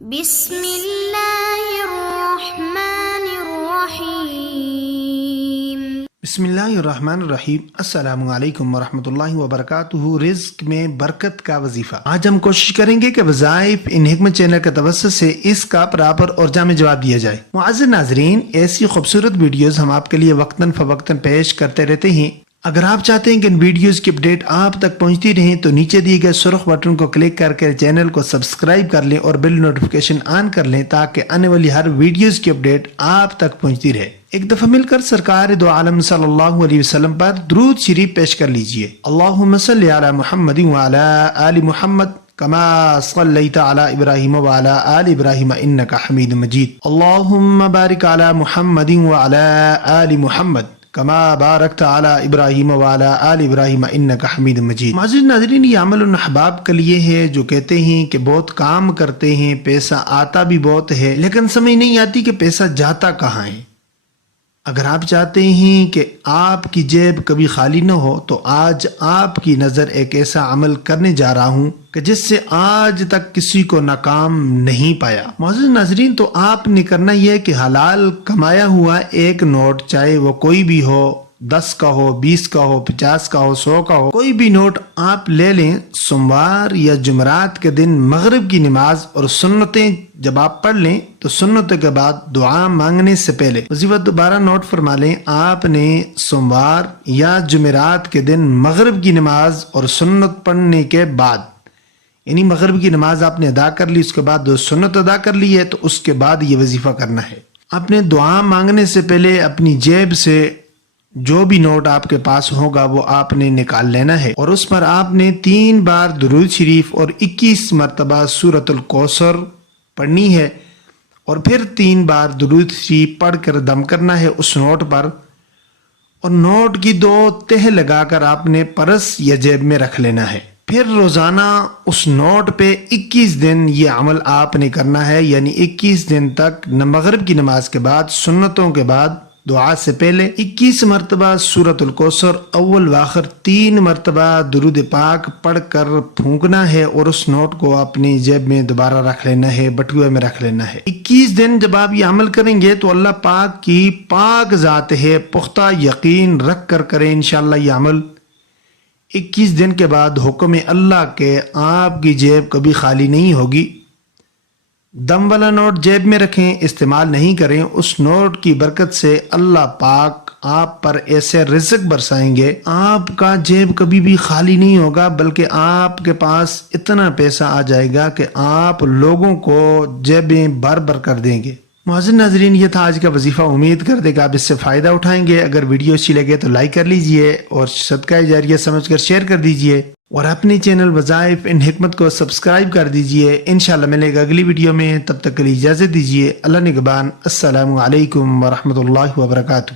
بسم اللہ الرحمن الرحیم۔ بسم اللہ الرحمن الرحیم۔ السلام علیکم ورحمۃ اللہ وبرکاتہ۔ رزق میں برکت کا وظیفہ۔ آج ہم کوشش کریں گے کہ وظائف ان حکمت چینل کے توسط سے اس کا پراپر اور جامع جواب دیا جائے۔ معزز ناظرین، ایسی خوبصورت ویڈیوز ہم آپ کے لیے وقتاً فوقتاً پیش کرتے رہتے ہیں۔ اگر آپ چاہتے ہیں کہ ان ویڈیوز کی اپڈیٹ آپ تک پہنچتی رہیں تو نیچے دیے گئے سرخ بٹن کو کلک کر کے چینل کو سبسکرائب کر لیں اور بیل نوٹیفیکیشن آن کر لیں تاکہ آنے والی ہر ویڈیوز کی اپڈیٹ آپ تک پہنچتی رہے۔ ایک دفعہ مل کر سرکار دو عالم صلی اللہ علیہ وسلم پر درود شریف پیش کر لیجئے۔ اللہم صلی علی محمد وعلی آل محمد کما صلیت علی ابراہیم وعلی آل ابراہیم انک حمید مجید۔ اللہم بارک علی محمد وعلی آل محمد کما بارکت علی ابراہیم وعلی آل ابراہیم انک حمید مجید۔ معزز ناظرین، یہ عمل ان احباب کے لیے ہے جو کہتے ہیں کہ بہت کام کرتے ہیں، پیسہ آتا بھی بہت ہے، لیکن سمجھ نہیں آتی کہ پیسہ جاتا کہاں ہے۔ اگر آپ چاہتے ہیں کہ آپ کی جیب کبھی خالی نہ ہو تو آج آپ کی نظر ایک ایسا عمل کرنے جا رہا ہوں کہ جس سے آج تک کسی کو ناکام نہیں پایا۔ معزز ناظرین، تو آپ نے کرنا یہ کہ حلال کمایا ہوا ایک نوٹ، چاہے وہ کوئی بھی ہو، 10 کا ہو، 20 کا ہو، 50 کا ہو، 100 کا ہو، کوئی بھی نوٹ آپ لے لیں۔ سوموار یا جمعرات کے دن مغرب کی نماز اور سنتیں جب آپ پڑھ لیں تو سنتوں کے بعد دعا مانگنے سے پہلے وظیفہ دوبارہ نوٹ فرما لیں۔ آپ نے سوموار یا جمعرات کے دن مغرب کی نماز اور سنت پڑھنے کے بعد، یعنی مغرب کی نماز آپ نے ادا کر لی، اس کے بعد دو سنت ادا کر لی ہے، تو اس کے بعد یہ وظیفہ کرنا ہے۔ آپ نے دعا مانگنے سے پہلے اپنی جیب سے جو بھی نوٹ آپ کے پاس ہوگا وہ آپ نے نکال لینا ہے اور اس پر آپ نے 3 بار درود شریف اور 21 مرتبہ سورۃ الکوثر پڑھنی ہے اور پھر 3 بار درود شریف پڑھ کر دم کرنا ہے اس نوٹ پر، اور نوٹ کی 2 تہ لگا کر آپ نے پرس یا جیب میں رکھ لینا ہے۔ پھر روزانہ اس نوٹ پہ 21 دن یہ عمل آپ نے کرنا ہے، یعنی 21 دن تک مغرب کی نماز کے بعد، سنتوں کے بعد، دعا سے پہلے 21 مرتبہ سورۃ الکوثر اول و آخر 3 مرتبہ درود پاک پڑھ کر پھونکنا ہے اور اس نوٹ کو اپنی جیب میں دوبارہ رکھ لینا ہے، بٹوے میں رکھ لینا ہے۔ 21 دن جب آپ یہ عمل کریں گے تو اللہ پاک کی پاک ذات ہے، پختہ یقین رکھ کر کریں انشاءاللہ یہ عمل۔ 21 دن کے بعد حکم اللہ کے آپ کی جیب کبھی خالی نہیں ہوگی۔ دم والا نوٹ جیب میں رکھیں، استعمال نہیں کریں۔ اس نوٹ کی برکت سے اللہ پاک آپ پر ایسے رزق برسائیں گے، آپ کا جیب کبھی بھی خالی نہیں ہوگا، بلکہ آپ کے پاس اتنا پیسہ آ جائے گا کہ آپ لوگوں کو جیبیں بھر بھر کر دیں گے۔ معزز ناظرین، یہ تھا آج کا وظیفہ۔ امید کرتے کہ آپ اس سے فائدہ اٹھائیں گے۔ اگر ویڈیو اچھی لگے تو لائک کر لیجئے اور صدقہ جاریہ سمجھ کر شیئر کر دیجئے، اور اپنے چینل وظائف ان حکمت کو سبسکرائب کر دیجئے۔ انشاءاللہ ملے گا اگلی ویڈیو میں، تب تک کے لیے اجازت دیجئے۔ اللہ نگہبان۔ السلام علیکم ورحمۃ اللہ وبرکاتہ۔